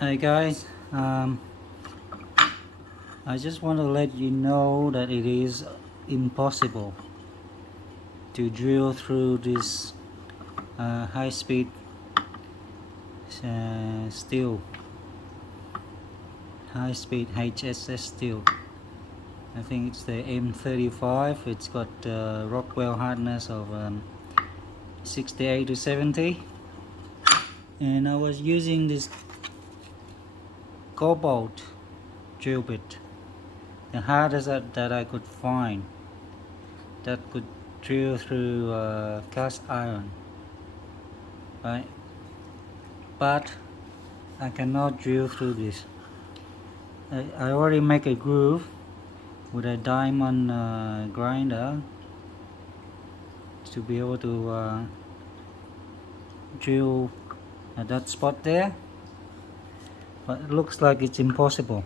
Hey guys, I just want to let you know that it is impossible to drill through this high-speed steel, high-speed HSS steel. I think it's the M35. It's got Rockwell hardness of 68 to 70, and I was using this cobalt drill bit, the hardest that I could find that could drill through cast iron, right? But I cannot drill through this. I already make a groove with a diamond grinder to be able to drill at that spot there, but it looks like it's impossible.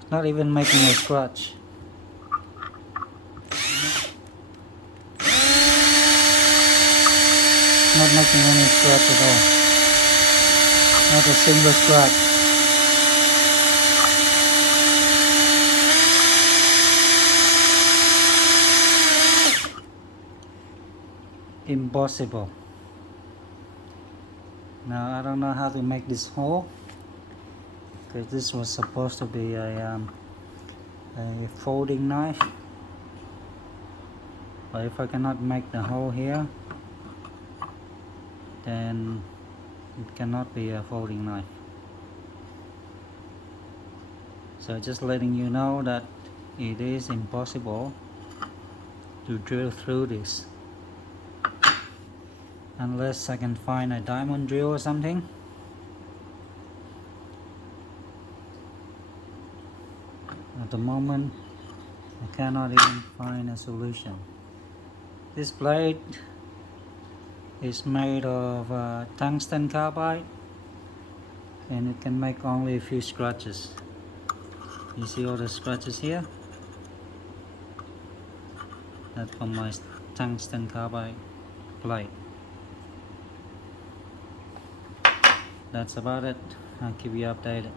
It's not even making a scratch. Not making any scratch at all. Not a single scratch. Impossible. Now I don't know how to make this hole, because this was supposed to be a folding knife, but if I cannot make the hole here, then it cannot be a folding knife. So just letting you know that it is impossible to drill through this unless I can find a diamond drill or something. At the moment I cannot even find a solution. This blade is made of tungsten carbide, and it can make only a few scratches. You see all the scratches here? That's from my tungsten carbide blade. That's about it. I'll keep you updated.